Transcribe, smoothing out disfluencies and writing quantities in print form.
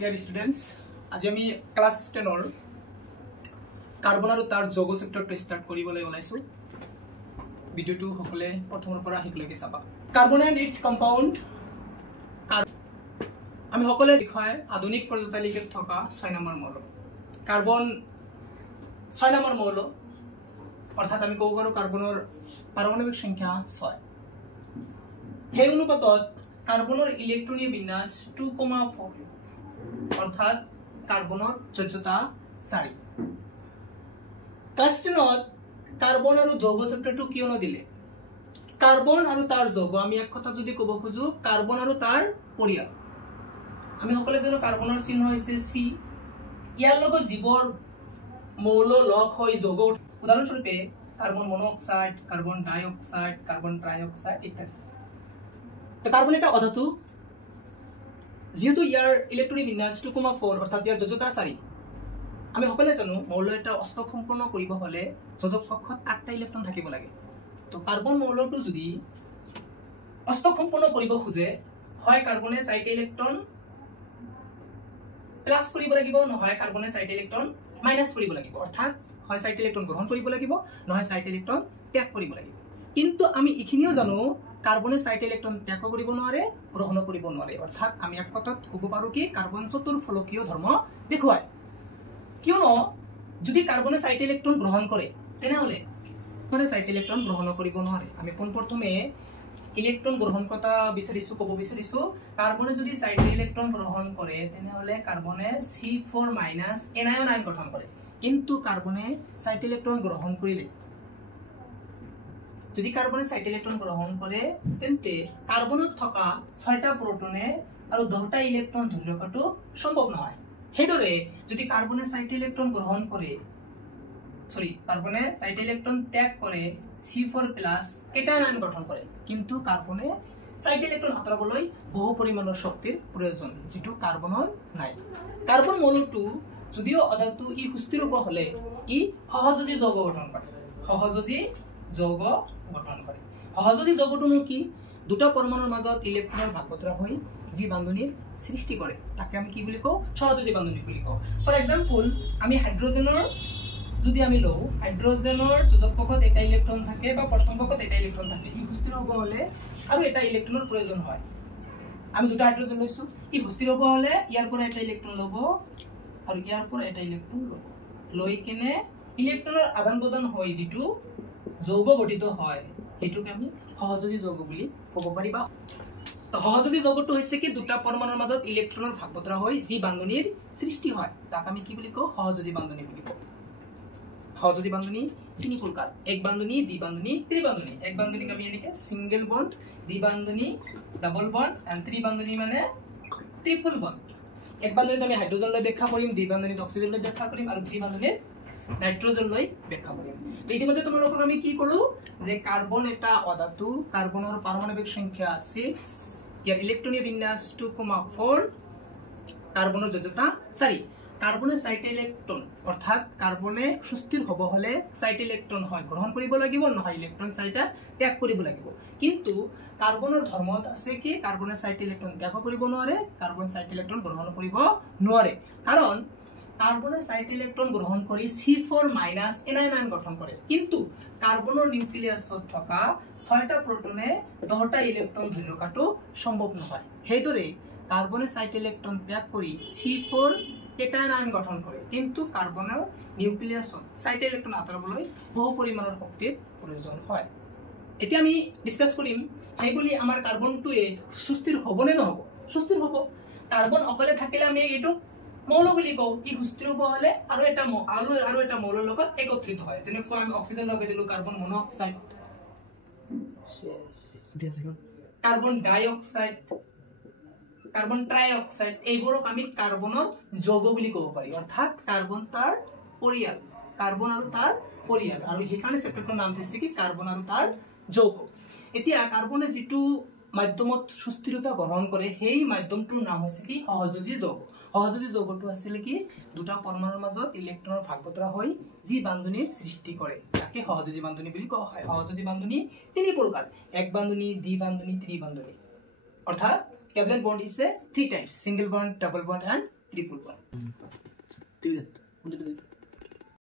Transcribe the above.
Dear students, আজি আমি class 10 ৰ কাৰ্বন আৰু তাৰ যৌগ চেপ্টাৰটো ষ্টাৰ্ট কৰিবলৈ ওলাইছো। ভিডিওটো সকলে প্ৰথমৰ পৰা শিকলৈকে চাবা। কাৰ্বন এণ্ড ইটস কম্পাউণ্ড আমি সকলে বিষয় আধুনিক পৰ্যায়তালিকাত থকা 6 নম্বৰ মৌল। কাৰ্বন 6 নম্বৰ মৌল অৰ্থাৎ আমি ক'ব পাৰো কাৰ্বনৰ পাৰমাণৱিক সংখ্যা 6। সেই অনুপাতত কাৰ্বনৰ ইলেক্ট্ৰনীয় বিন্যাস 2,4 অৰ্থাৎ কাৰ্বনৰ যোজ্যতা 4। ক্লাস 10ত কাৰ্বন আৰু যৌগ চেপ্টাৰটো কিয় নদিলে? কাৰ্বন আৰু তাৰ যৌগ আমি এক কথা যদি ক'ব খুজো কাৰ্বন আৰু তাৰ পৰিয়াল। আমি সকলে জানো কাৰ্বনৰ চিহ্ন হৈছে সি। ইয়াৰ লগত জীৱৰ মৌল লগ হৈ যৌগ উদাহৰণস্বৰূপে carbon monoxide, carbon dioxide, carbon trioxide ইত্যাদি। তো কাৰ্বন এটা অধাতু যেহেতু ইয়াৰ ইলেক্ট্ৰনিক বিন্যাস 2,4 অৰ্থাৎ ইয়াৰ যোজ্যতা 4। আমি সকলে জানো মৌল এটা অষ্টক সম্পূৰ্ণ কৰিব হলে যোজক কক্ষত 8টা ইলেক্ট্ৰন থাকিব লাগে। তো কাৰ্বন মৌলটো যদি অষ্টক সম্পূৰ্ণ কৰিব খুজে হয় কাৰ্বনে 4টা ইলেক্ট্ৰন প্লাস কৰিব লাগিব, নহয় কাৰ্বনে 4টা ইলেক্ট্ৰন মাইনাস কৰিব লাগিব। অৰ্থাৎ হয় 4টা ইলেক্ট্ৰন গ্ৰহণ কৰিব লাগিব, নহয় 4টা ইলেক্ট্ৰন ত্যাগ কৰিব লাগিব। কিন্তু আমি ইখিনিও জানো কাৰ্বনে 4টা ইলেক্ট্ৰন ত্যাগ কৰিব নোৱাৰে, গ্ৰহণ কৰিব নোৱাৰে। অৰ্থাৎ আমি এক কথাত ক'ব পাৰো কি কাৰ্বন চতুৰ্ফলকীয় ধৰ্ম দেখুৱায়। কিয়নো যদি কাৰ্বনে 4টা ইলেক্ট্ৰন গ্ৰহণ কৰে তেনেহলে 4টা ইলেক্ট্ৰন গ্ৰহণ কৰিব নোৱাৰে। আমি পোনপ্ৰথমে ইলেক্ট্ৰন গ্ৰহণ কথা ক'ব বিচাৰিছো কাৰ্বনে যদি 4টা ইলেক্ট্ৰন গ্ৰহণ কৰে তেনেহলে কাৰ্বনে C4- এনায়ন আয়ন গঠন কৰে। কিন্তু কাৰ্বনে 4টা ইলেক্ট্ৰন গ্ৰহণ কৰিলে যদি কাৰ্বনে 4টা ইলেক্ট্ৰন গ্ৰহণ কৰে তেন্তে কাৰ্বনত থকা 6টা প্ৰটনে আৰু 10টা ইলেক্ট্ৰন ধৰি ৰখাটো সম্ভৱ নহয়। হেদৰে যদি কাৰ্বনে 4টা ইলেক্ট্ৰন গ্ৰহণ কৰে কাৰ্বনে 4টা ইলেক্ট্ৰন ত্যাগ কৰে C4+ কেটায়ন আয়ন গঠন কৰে। কিন্তু কাৰ্বনে 4টা ইলেক্ট্ৰন আঁতৰাবলৈ বহু পৰিমাণৰ শক্তিৰ প্ৰয়োজন যেটো কাৰ্বনৰ নাই। কাৰ্বন মৌলটো যদিও অধাতু ই সুস্থিৰ হ'ব হলে ই সহযোজী যৌগ গঠন কৰে। সহযোজী যৌগ গঠন কৰে। সহযোজী যৌগটোনো কি? দুটা পৰমাণুৰ মাজত ইলেক্ট্ৰনৰ ভাগ বতৰা হৈ যি বান্ধনীৰ সৃষ্টি কৰে তাকে আমি কি বুলি কওঁ? সহযোজী বান্ধনী বুলি কওঁ। ফৰ এক্সাম্পল আমি হাইড্ৰোজেনৰ যদি আমি লওঁ হাইড্ৰোজেনৰ যোজক কক্ষত এটা ইলেক্ট্ৰন থাকে বা প্ৰথম কক্ষত এটা ইলেক্ট্ৰন থাকে। ই সুস্থিৰ হ'ব হলে আৰু এটা ইলেক্ট্ৰনৰ প্ৰয়োজন হয়। আমি দুটা হাইড্ৰোজেন লৈছো, ই সুস্থিৰ হ'ব হলে ইয়াৰ পৰা এটা ইলেক্ট্ৰন ল'ব আৰু ইয়াৰ পৰা এটা ইলেক্ট্ৰন ল'ব। লৈ কেনে ইলেক্ট্ৰনৰ আদান প্ৰদান হয় যিটো যৌগ গঠিত হয় এটোকে আমি সহযোজী যৌগ বুলি ক'ব পাৰিবা। তো সহযোজী যৌগটো হৈছে কি দুটা পৰমাণুৰ মাজত ইলেক্ট্ৰনৰ ভাগ বতৰা হৈ যি বান্ধনীৰ সৃষ্টি হয় তাক আমি কি বুলি কওঁ? সহযোজী বান্ধনী বুলি কওঁ। সহযোজী বান্ধনী তিনি প্ৰকাৰ: এক বান্ধনী, দ্বি বান্ধনী, ত্ৰি বান্ধনী। এক বান্ধনীক আমি এনেকে সিঙ্গেল বন্ড, দ্বি বান্ধনী ডাবল বন্ড এন্ড ত্ৰি বান্ধনী মানে ট্ৰিপল বন্ড। এক বান্ধনীত আমি হাইড্ৰোজেন লৈ ব্যাখ্যা কৰিম, দ্বি বান্ধনীত অক্সিজেন লৈ ব্যাখ্যা কৰিম আৰু ত্ৰি বান্ধনীত নাইট্ৰোজেন লৈ ব্যাখ্যা কৰিম। তো ইতিমধ্যে তোমালোকক আমি কি কলো যে কাৰ্বন এটা অধাতু, কাৰ্বনৰ পাৰমাণৱিক সংখ্যা 6, ইয়াৰ ইলেক্ট্ৰনীয় বিন্যাস 2,4, কাৰ্বনৰ যোজ্যতা 4। কাৰ্বনে 4টা ইলেক্ট্ৰন অৰ্থাৎ কাৰ্বনে সুস্থিৰ হ'ব হলে 4টা ইলেক্ট্ৰন হয় গ্ৰহণ কৰিব লাগিব, নহয় ইলেক্ট্ৰন 4টা ত্যাগ কৰিব লাগিব। কিন্তু কাৰ্বনৰ ধৰ্মত আছে কি কাৰ্বনে 4টা ইলেক্ট্ৰন ত্যাগ কৰিব নোৱাৰে, কাৰ্বন 4টা ইলেক্ট্ৰন গ্ৰহণ কৰিব নোৱাৰে। কাৰণ কাৰ্বনে 4টা ইলেক্ট্ৰন গ্ৰহণ কৰি C4- এনায়ন আয়ন গঠন কৰে। কিন্তু কাৰ্বনৰ নিউক্লিয়াছত থকা 6টা প্ৰটনে 10টা ইলেক্ট্ৰন ধৰি ৰখাটো সম্ভৱ নহয়। হেদৰে কাৰ্বনে 4টা ইলেক্ট্ৰন ত্যাগ কৰি C4 কেটায়ন আয়ন গঠন কৰে। কিন্তু কাৰ্বনৰ নিউক্লিয়াছত 4টা ইলেক্ট্ৰন আঁতৰাবলৈ বহু পৰিমাণৰ শক্তিৰ প্ৰয়োজন হয়। এতিয়া আমি ডিসকাস কৰিম সেই বুলি আমাৰ কাৰ্বনটোৱে সুস্থিৰ হ'ব নে নহ'ব? সুস্থিৰ হ'ব। কাৰ্বন অকলে থাকিলে আমি এইটো মৌল বুলি কওঁ। ই সুস্থিৰ হ'ব হলে আৰু এটা মৌলৰ লগত একত্ৰিত হয়। যেনেকৈ আমি অক্সিজেন লগাই দিলো carbon monoxide, carbon dioxide, carbon trioxide, এইবোৰক আমি কাৰ্বনৰ যৌগ বুলি ক'ব পাৰি। অৰ্থাৎ কাৰ্বন তাৰ পৰিয়াল, কাৰ্বন আৰু তাৰ পৰিয়াল। আৰু সেইকাৰণে চেপ্টাৰটোৰ নাম দিছে কি কাৰ্বন আৰু তাৰ যৌগ। এতিয়া কাৰ্বনে যিটো মাধ্যমত সুস্থিৰতা গ্ৰহণ কৰে সেই মাধ্যমটোৰ নাম হৈছে কি সহযোজী যৌগ। সহযোজী যৌগটো আছিল কি দুটা পৰমাণুৰ মাজত ইলেক্ট্ৰনৰ ভাগ বতৰা হৈ যি বান্ধনীৰ সৃষ্টি কৰে তাকে সহযোজী বান্ধনী বুলি কোৱা হয়। সহযোজী বান্ধনী তিনি প্ৰকাৰ: এক বান্ধনী, দ্বি বান্ধনী, ত্ৰি বান্ধনী। অৰ্থাৎ covalent bond is a 3 types: single bond, double bond and triple bond. ঠিক আছে